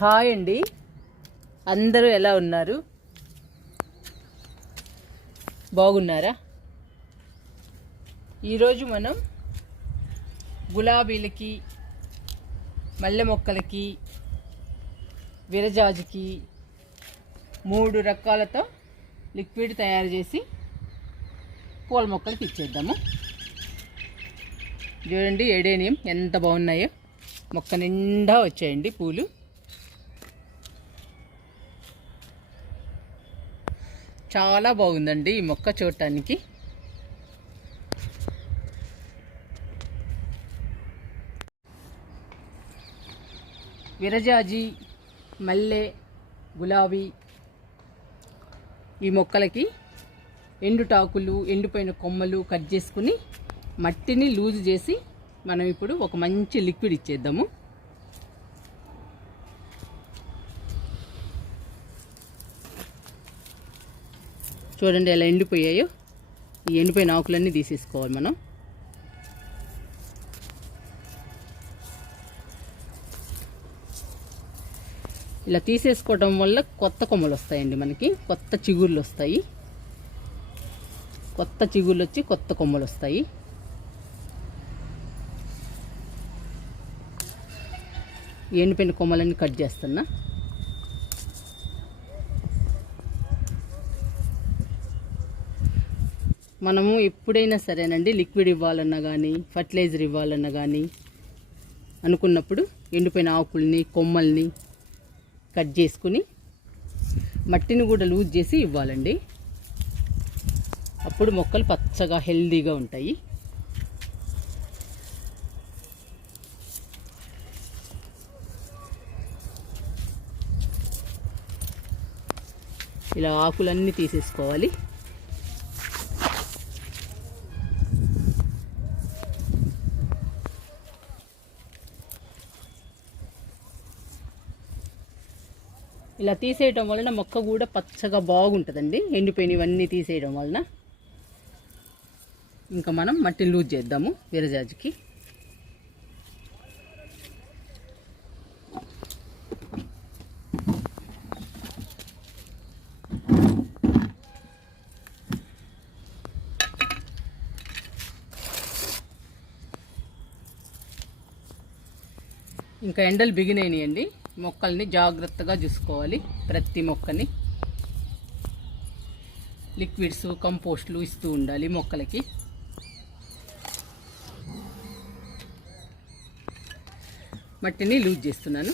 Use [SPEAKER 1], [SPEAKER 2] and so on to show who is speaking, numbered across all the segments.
[SPEAKER 1] Hi అండి. అందరూ ఎలా ఉన్నారు? బాగున్నారా? ఈరోజు మనం గులాబీలకి మల్లె మొక్కలకి విరజాజుకి మూడు రకాలతో లిక్విడ్ తయారు చేసి పూల మొక్కలకి ఇచ్చేద్దాము. చూడండి ఎడేనియం ఎంత బాగున్నాయో. మొక్క నిండా వచ్చాయండి పూలు. చాలా బాగుందండి ఈ మొక్క చూడటానికి. విరజాజి మల్లె గులాబీ ఈ మొక్కలకి ఎండుటాకులు ఎండిపోయిన కొమ్మలు కట్ చేసుకుని మట్టిని లూజ్ చేసి మనం ఇప్పుడు ఒక మంచి లిక్విడ్ ఇచ్చేద్దాము. చూడండి ఎలా ఎండిపోయాయో. ఈ ఎండిపోయిన ఆకులన్నీ తీసేసుకోవాలి మనం. ఇలా తీసేసుకోవడం వల్ల కొత్త కొమ్మలు వస్తాయండి మనకి. కొత్త చిగుర్లు వస్తాయి. కొత్త చిగుర్లు వచ్చి కొత్త కొమ్మలు వస్తాయి. ఎండిపోయిన కొమ్మలన్నీ కట్ చేస్తున్నా. మనము ఎప్పుడైనా సరేనండి లిక్విడ్ ఇవ్వాలన్నా కానీ ఫర్టిలైజర్ ఇవ్వాలన్నా కానీ అనుకున్నప్పుడు ఎండిపోయిన ఆకుల్ని కొమ్మల్ని కట్ చేసుకుని మట్టిని కూడా లూజ్ చేసి ఇవ్వాలండి. అప్పుడు మొక్కలు పచ్చగా హెల్దీగా ఉంటాయి. ఇలా ఆకులన్నీ తీసేసుకోవాలి. ఇలా తీసేయడం వలన మొక్క కూడా పచ్చగా బాగుంటుందండి. ఎండిపోయినవన్నీ తీసేయడం వలన. ఇంకా మనం మట్టిని లూజ్ చేద్దాము విరజాజుకి. ఇంకా ఎండలు బిగినాయండి మొక్కల్ని జాగ్రత్తగా చూసుకోవాలి. ప్రతి మొక్కని లిక్విడ్స్ కంపోస్ట్లు ఇస్తూ ఉండాలి మొక్కలకి. మట్టిని లూజ్ చేస్తున్నాను.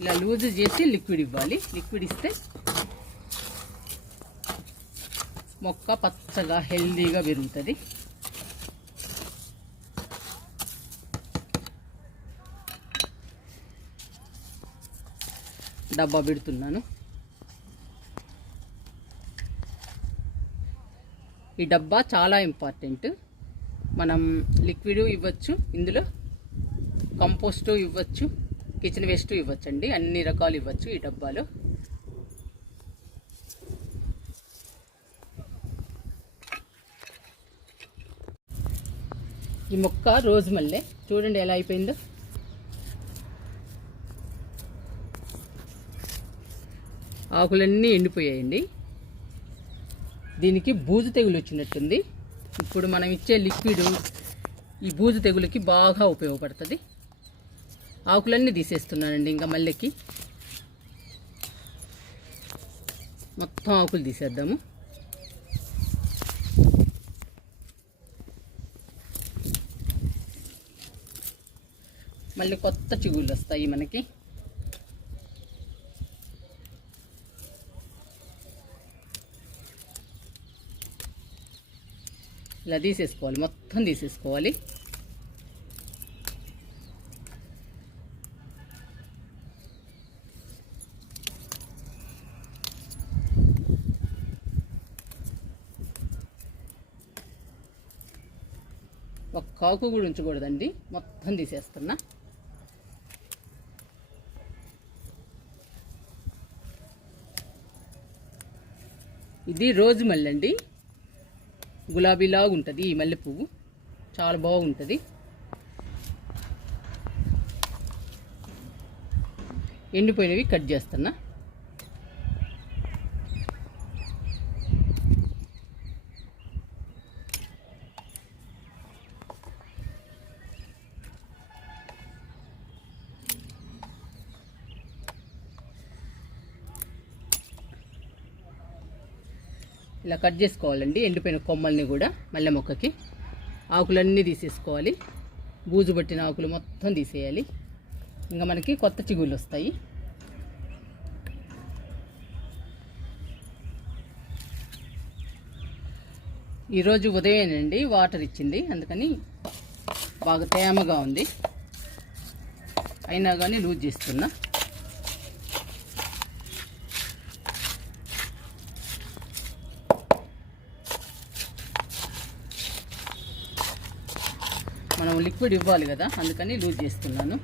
[SPEAKER 1] ఇలా లూజ్ చేసి లిక్విడ్ ఇవ్వాలి. లిక్విడ్ ఇస్తే మొక్క పచ్చగా హెల్దీగా పెరుగుతుంది. డబ్బా పెడుతున్నాను. ఈ డబ్బా చాలా ఇంపార్టెంట్. మనం లిక్విడ్ ఇవ్వచ్చు ఇందులో కంపోస్టు ఇవ్వచ్చు కిచెన్ వేస్ట్ ఇవ్వచ్చండి. అన్ని రకాలు ఇవ్వచ్చు ఈ డబ్బాలో. ఈ మొక్క రోజు మల్లె. చూడండి ఎలా అయిపోయిందో. ఆకులన్నీ ఎండిపోయాయండి. దీనికి బూజు తెగులు వచ్చినట్టుంది. ఇప్పుడు మనం ఇచ్చే లిక్విడ్ ఈ బూజు తెగులకి బాగా ఉపయోగపడుతుంది. ఆకులన్నీ తీసేస్తున్నానండి ఇంకా మల్లెకి. మొత్తం ఆకులు తీసేద్దాము. మళ్ళీ కొత్త చిగుళ్ళు వస్తాయి మనకి. ఇలా తీసేసుకోవాలి మొత్తం తీసేసుకోవాలి. ఒక్క ఆకు కూడా ఉంచకూడదండి మొత్తం తీసేస్తున్నా. ఇది రోజు మల్లె అండి గులాబీలాగా ఉంటుంది ఈ మల్లె పువ్వు చాలా బాగుంటుంది. ఎండిపోయినవి కట్ చేస్తున్నా. ఇలా కట్ చేసుకోవాలండి. ఎండిపోయిన కొమ్మల్ని కూడా మల్లె మొక్కకి. ఆకులన్నీ తీసేసుకోవాలి. బూజు పట్టిన ఆకులు మొత్తం తీసేయాలి. ఇంకా మనకి కొత్త చిగుళ్ళు వస్తాయి. ఈరోజు ఉదయమేనండి వాటర్ ఇచ్చింది. అందుకని బాగా తేమగా ఉంది. అయినా కానీ లూజ్ చేస్తున్నా. మనం లిక్విడ్ ఇవ్వాలి కదా అందుకని లూజ్ చేస్తున్నాను.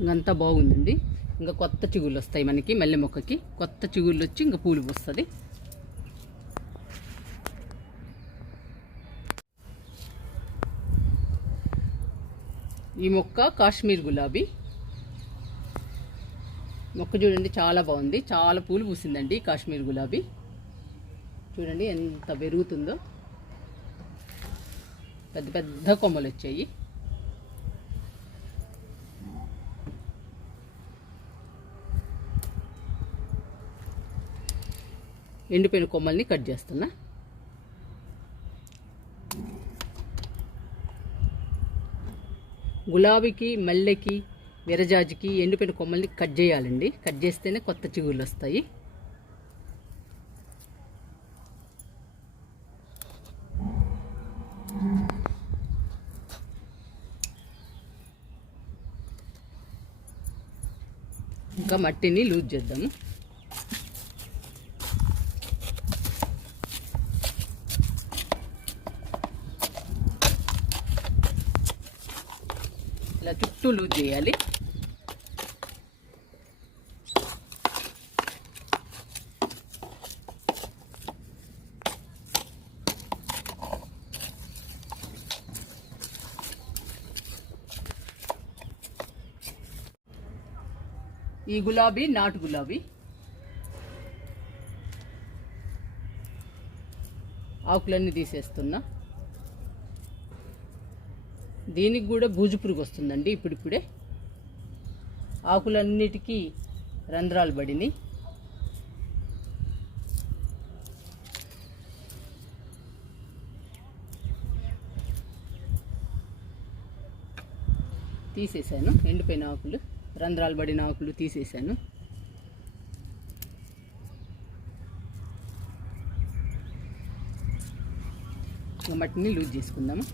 [SPEAKER 1] ఇంకంతా బాగుందండి. ఇంకా కొత్త చిగుళ్ళు వస్తాయి మనకి మల్లె మొక్కకి. కొత్త చిగుళ్ళు వచ్చి ఇంకా పూలు పోస్తుంది. ఈ మొక్క కాశ్మీర్ గులాబీ. మొక్క చూడండి చాలా బాగుంది. చాలా పూలు పూసిందండి కాశ్మీర్ గులాబీ. చూడండి ఎంత పెరుగుతుందో. పెద్ద పెద్ద కొమ్మలు వచ్చాయి. ఎండిపోయిన కొమ్మల్ని కట్ చేస్తున్నా. గులాబీకి మల్లెకి విరజాజికి ఎండిపోయిన కొమ్మల్ని కట్ చేయాలండి. కట్ చేస్తేనే కొత్త చిగుళ్ళు వస్తాయి. ఇంకా మట్టిని లూజ్ చేద్దాము ఇలా లూజ్ చేయాలి. ఈ గులాబీ నాటు గులాబీ. ఆకులన్నీ తీసేస్తున్నా. దీనికి కూడా బూజు పురుగు వస్తుందండి ఇప్పుడిప్పుడే. ఆకులన్నిటికీ రంధ్రాలు పడినాయి. తీసేసాను ఎండిపోయిన ఆకులు రంధ్రాలు పడిన ఆకులు తీసేసాను మట్టిని లూజ్ చేసుకుందాము.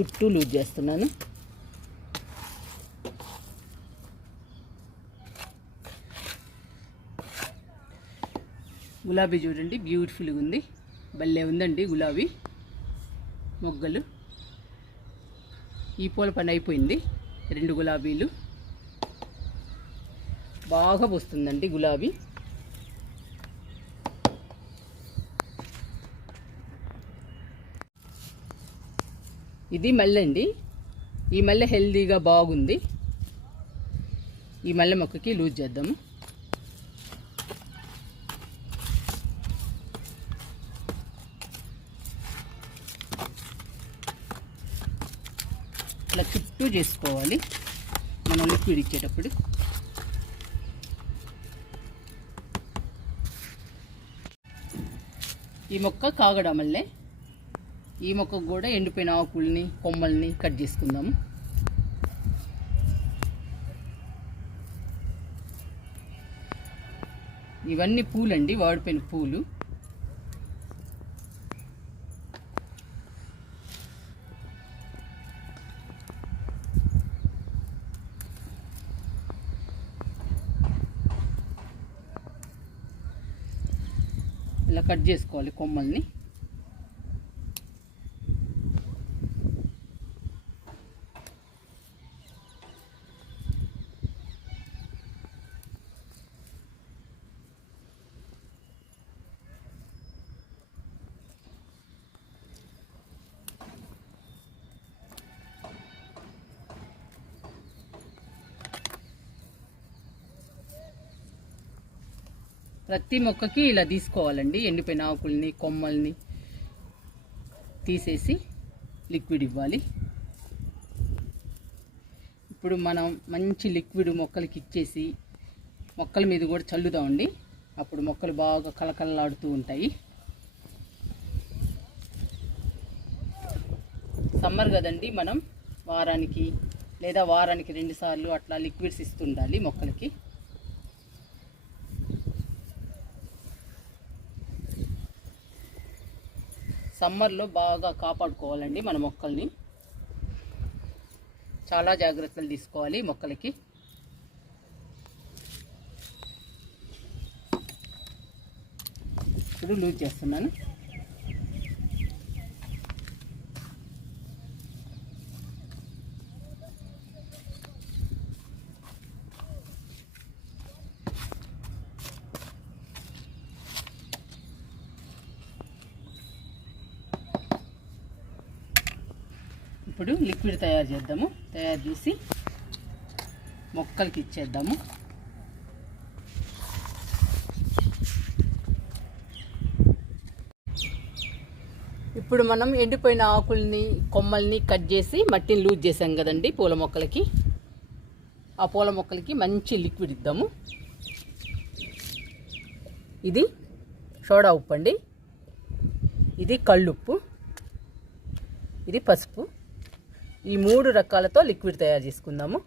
[SPEAKER 1] చుట్టూ లూజ్ చేస్తున్నాను. గులాబీ చూడండి బ్యూటిఫుల్గా ఉంది. భలే ఉందండి గులాబీ. మొగ్గలు. ఈ పూల పని అయిపోయింది. రెండు గులాబీలు. బాగా పోస్తుందండి గులాబీ. ఇది మల్లె అండి. ఈ మల్లె హెల్దీగా బాగుంది. ఈ మల్లె మొక్కకి లూజ్ చేద్దాము. ఇట్లా చుట్టూ చేసుకోవాలి. మనం లిక్విడ్ ఇచ్చేటప్పుడు. ఈ మొక్క కాగడ మల్లె. ఈ మొక్కకు కూడా ఎండిపోయిన ఆకుల్ని కొమ్మల్ని కట్ చేసుకుందాము ఇవన్నీ పూలండి వాడిపోయిన పూలు. ఇలా కట్ చేసుకోవాలి కొమ్మల్ని. ప్రతి మొక్కకి ఇలా తీసుకోవాలండి. ఎండిపోయిన ఆకుల్ని కొమ్మల్ని తీసేసి లిక్విడ్ ఇవ్వాలి. ఇప్పుడు మనం మంచి లిక్విడ్ మొక్కలకి ఇచ్చేసి మొక్కల మీద కూడా చల్లుదామండి. అప్పుడు మొక్కలు బాగా కలకలలాడుతూ ఉంటాయి. సమ్మర్ కదండి మనం వారానికి లేదా వారానికి రెండుసార్లు అట్లా లిక్విడ్స్ ఇస్తుండాలి మొక్కలకి. సమ్మర్లో బాగా కాపాడుకోవాలండి మన మొక్కల్ని. చాలా జాగ్రత్తలు తీసుకోవాలి మొక్కలకి. ఇప్పుడు లూజ్ చేస్తున్నాను. ఇప్పుడు లిక్విడ్ తయారు చేద్దాము. తయారు చేసి మొక్కలకి ఇచ్చేద్దాము. ఇప్పుడు మనం ఎండిపోయిన ఆకుల్ని కొమ్మల్ని కట్ చేసి మట్టిని లూజ్ చేసాం కదండి పూల మొక్కలకి. ఆ పూల మొక్కలకి మంచి లిక్విడ్ ఇద్దాము. ఇది సోడా ఉప్పు అండి. ఇది కళ్ళుప్పు. ఇది పసుపు. ఈ మూడు రకాలతో లిక్విడ్ తయారు చేసుకుందాము.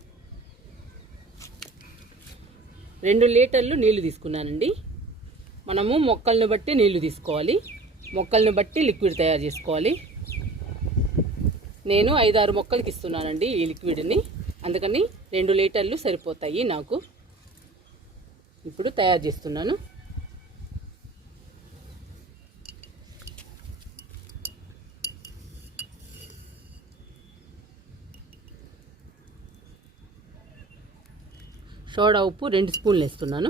[SPEAKER 1] రెండు లీటర్లు నీళ్ళు తీసుకున్నానండి. మనము మొక్కలను బట్టి నీళ్ళు తీసుకోవాలి. మొక్కలను బట్టి లిక్విడ్ తయారు చేసుకోవాలి. నేను ఐదారు మొక్కలకి ఇస్తున్నానండి ఈ లిక్విడ్ని. అందుకని రెండు లీటర్లు సరిపోతాయి నాకు. ఇప్పుడు తయారు చేస్తున్నాను. సోడా ఉప్పు రెండు స్పూన్లు వేస్తున్నాను.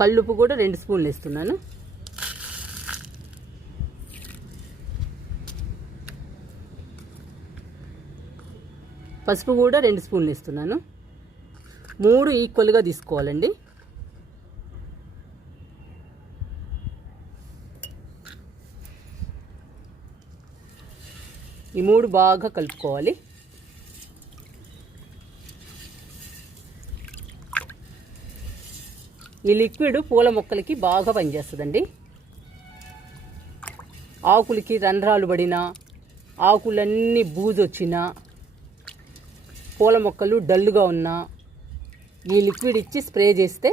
[SPEAKER 1] కళ్ళుప్పు కూడా రెండు స్పూన్లు వేస్తున్నాను. పసుపు కూడా రెండు స్పూన్లు వేస్తున్నాను. మూడు ఈక్వల్గా తీసుకోవాలండి. ఈ మూడు బాగా కలుపుకోవాలి. ఈ లిక్విడ్ పూల మొక్కలకి బాగా పనిచేస్తుందండి. ఆకులకి రంధ్రాలు పడినా ఆకులన్నీ బూజొచ్చినా పూల మొక్కలు డల్లుగా ఉన్నా ఈ లిక్విడ్ ఇచ్చి స్ప్రే చేస్తే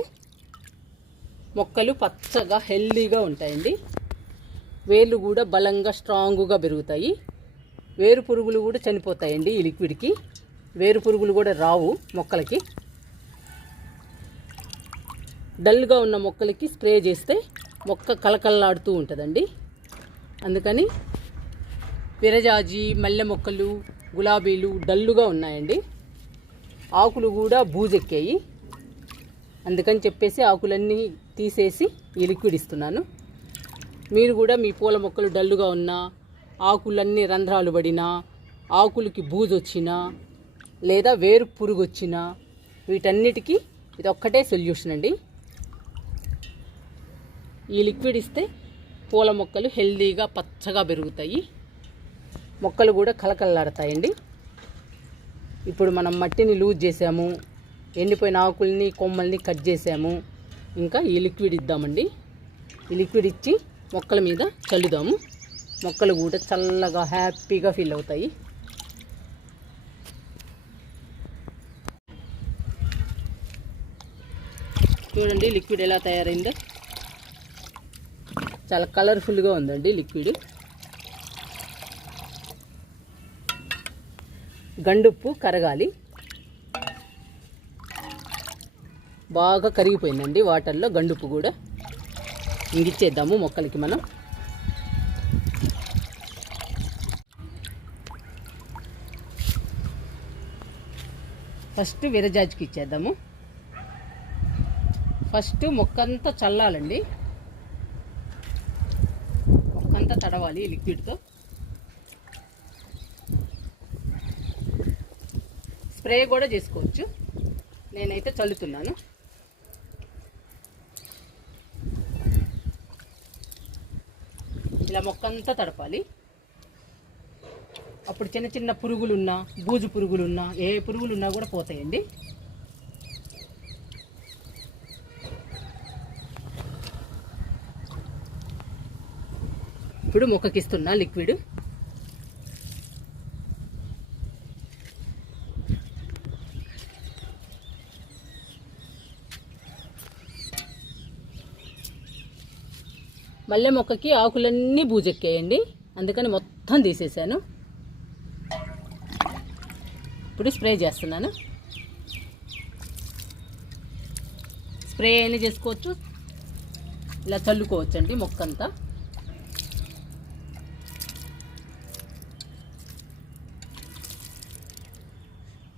[SPEAKER 1] మొక్కలు పచ్చగా హెల్దీగా ఉంటాయండి. వేర్లు కూడా బలంగా స్ట్రాంగ్గా పెరుగుతాయి. వేరు పురుగులు కూడా చనిపోతాయండి ఈ లిక్విడ్కి. వేరు పురుగులు కూడా రావు మొక్కలకి. డల్గా ఉన్న మొక్కలకి స్ప్రే చేస్తే మొక్క కలకల్లాడుతూ ఉంటుందండి. అందుకని విరజాజి మల్లె మొక్కలు గులాబీలు డల్లుగా ఉన్నాయండి. ఆకులు కూడా బూజెక్కాయి. అందుకని చెప్పేసి ఆకులన్నీ తీసేసి ఈ లిక్విడ్ ఇస్తున్నాను. మీరు కూడా మీ పూల మొక్కలు డల్లుగా ఉన్నా ఆకులన్నీ రంధ్రాలు పడినా ఆకులకి బూజు వచ్చినా లేదా వేరు పురుగు వచ్చినా వీటన్నిటికీ ఇది ఒక్కటే సొల్యూషన్ అండి. ఈ లిక్విడ్ ఇస్తే పూల మొక్కలు హెల్దీగా పచ్చగా పెరుగుతాయి. మొక్కలు కూడా కలకల్లాడతాయండి ఇప్పుడు మనం మట్టిని లూజ్ చేసాము ఎండిపోయిన ఆకుల్ని కొమ్మల్ని కట్ చేసాము ఇంకా ఈ లిక్విడ్ ఇద్దామండి. ఈ లిక్విడ్ ఇచ్చి మొక్కల మీద చల్లుదాము. మొక్కలు కూడా చల్లగా హ్యాపీగా ఫీల్ అవుతాయి. చూడండి లిక్విడ్ ఎలా తయారైందో. చాలా కలర్ఫుల్గా ఉందండి లిక్విడ్. గండుప్పు కరగాలి. బాగా కరిగిపోయిందండి వాటర్లో గండుప్పు కూడా. ఇంగిచ్చేద్దాము మొక్కలకి మనం. ఫస్ట్ విరజాజికి ఇచ్చేద్దాము. ఫస్ట్ మొక్కంతా చల్లాలండి. మొక్కంతా తడవాలి లిక్విడ్తో. స్ప్రే కూడా చేసుకోవచ్చు. నేనైతే చల్లుతున్నాను. ఇలా మొక్కంతా తడపాలి. అప్పుడు చిన్న చిన్న పురుగులున్నా బూజు పురుగులున్నా ఏ పురుగులున్నా కూడా పోతాయండి. ఇప్పుడు మొక్కకిస్తున్నా లిక్విడ్. మల్లె మొక్కకి ఆకులన్నీ బూజెక్కాయండి. అందుకని మొత్తం తీసేసాను. ఇప్పుడు స్ప్రే చేస్తున్నాను. స్ప్రే అయినా చేసుకోవచ్చు? ఇలా చల్లుకోవచ్చండి మొక్కంతా.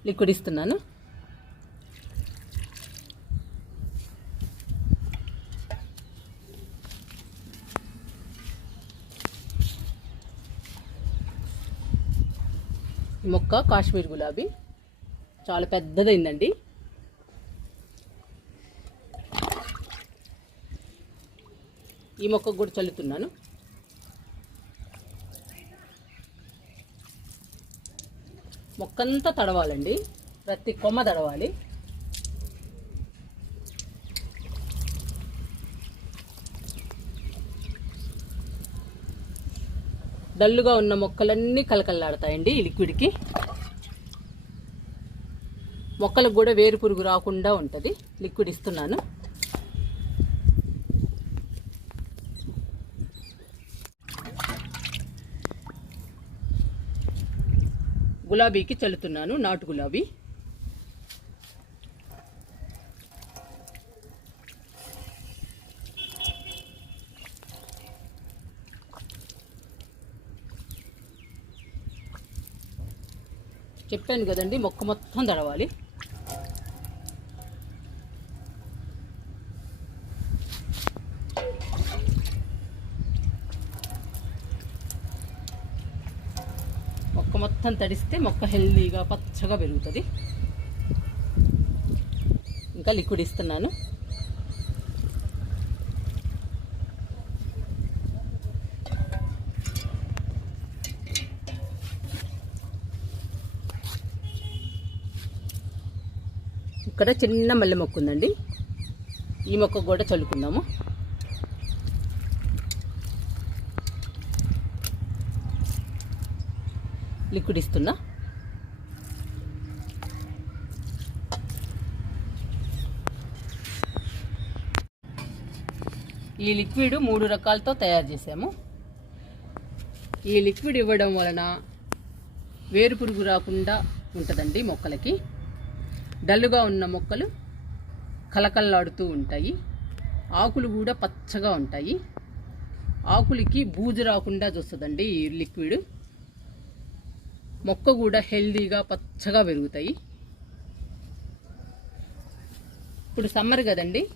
[SPEAKER 1] లిక్విడ్ ఇస్తున్నాను ఈ మొక్క కాశ్మీర్ గులాబీ. చాలా పెద్దదైందండి. ఈ మొక్కకు కూడా చల్లుతున్నాను. మొక్కంతా తడవాలండి. ప్రతి కొమ్మ తడవాలి. డల్లుగా ఉన్న మొక్కలన్నీ కలకల్లాడతాయండి ఈ లిక్విడ్కి. మొక్కలకు కూడా వేరు పురుగు రాకుండా ఉంటుంది. లిక్విడ్ ఇస్తున్నాను. గులాబీకి చల్లుతున్నాను నాటు గులాబీ. చెప్పాను కదండి మొక్క మొత్తం తడవాలి మొక్క మొత్తం తడిస్తే మొక్క హెల్దీగా పచ్చగా పెరుగుతుంది. ఇంకా లిక్విడ్ ఇస్తున్నాను. ఇక్కడ చిన్న మల్లె మొక్క ఉందండి ఈ మొక్క కూడా చల్లుకుందాము. లిక్విడ్ ఇస్తున్నా. ఈ లిక్విడ్ మూడు రకాలతో తయారు చేసాము ఈ లిక్విడ్ ఇవ్వడం వలన వేరు పురుగు రాకుండా ఉంటుందండి మొక్కలకి. డల్లుగా ఉన్న మొక్కలు కలకల్లాడుతూ ఉంటాయి. ఆకులు కూడా పచ్చగా ఉంటాయి. ఆకులకి బూజు రాకుండా చూస్తుందండి ఈ లిక్విడ్. మొక్క కూడా హెల్దీగా పచ్చగా పెరుగుతాయి. ఇప్పుడు సమ్మర్ కదండి.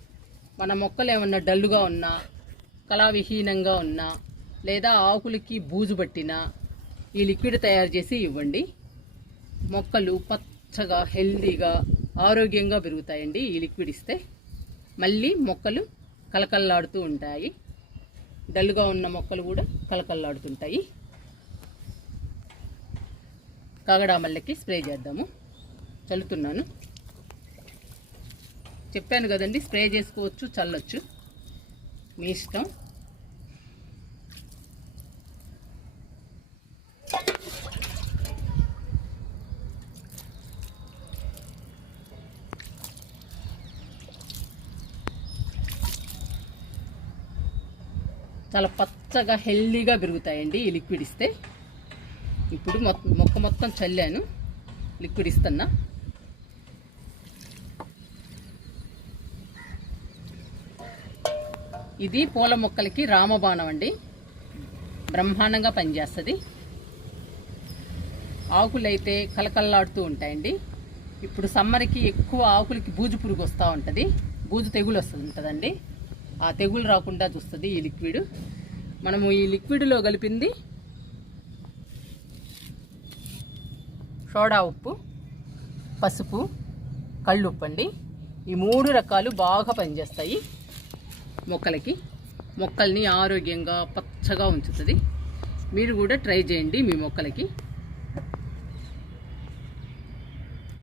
[SPEAKER 1] మన మొక్కలు ఏమన్నా డల్లుగా ఉన్నా కళావిహీనంగా ఉన్నా లేదా ఆకులకి బూజు పట్టినా ఈ లిక్విడ్ తయారు చేసి ఇవ్వండి. మొక్కలు పచ్చగా హెల్దీగా ఆరోగ్యంగా పెరుగుతాయండి ఈ లిక్విడ్ ఇస్తే. మళ్ళీ మొక్కలు కలకల్లాడుతూ ఉంటాయి. డల్గా ఉన్న మొక్కలు కూడా కలకల్లాడుతుంటాయి కాగడామల్లకి స్ప్రే చేద్దాము. చల్లుతున్నాను. చెప్పాను కదండి స్ప్రే చేసుకోవచ్చు చల్లొచ్చు. మీ ఇష్టం. చాలా పచ్చగా హెల్దీగా పెరుగుతాయండి ఈ లిక్విడ్ ఇస్తే. ఇప్పుడు మొత్తం మొక్క మొత్తం చల్లాను. లిక్విడ్ ఇస్తున్నా. ఇది పూల మొక్కలకి రామబాణం అండి. బ్రహ్మాండంగా పనిచేస్తుంది. ఆకులైతే కలకల్లాడుతూ ఉంటాయండి. ఇప్పుడు సమ్మర్కి ఎక్కువ ఆకులకి బూజు పురుగు వస్తూ ఉంటుంది. బూజు తెగులు వస్తుంది ఉంటుందండి ఆ తెగులు రాకుండా చూస్తుంది ఈ లిక్విడ్ మనము ఈ లిక్విడ్లో కలిపింది సోడా ఉప్పు పసుపు కళ్ళుప్పు అండి ఈ మూడు రకాలు బాగా పనిచేస్తాయి మొక్కలకి. మొక్కల్ని ఆరోగ్యంగా పచ్చగా ఉంచుతుంది. మీరు కూడా ట్రై చేయండి మీ మొక్కలకి.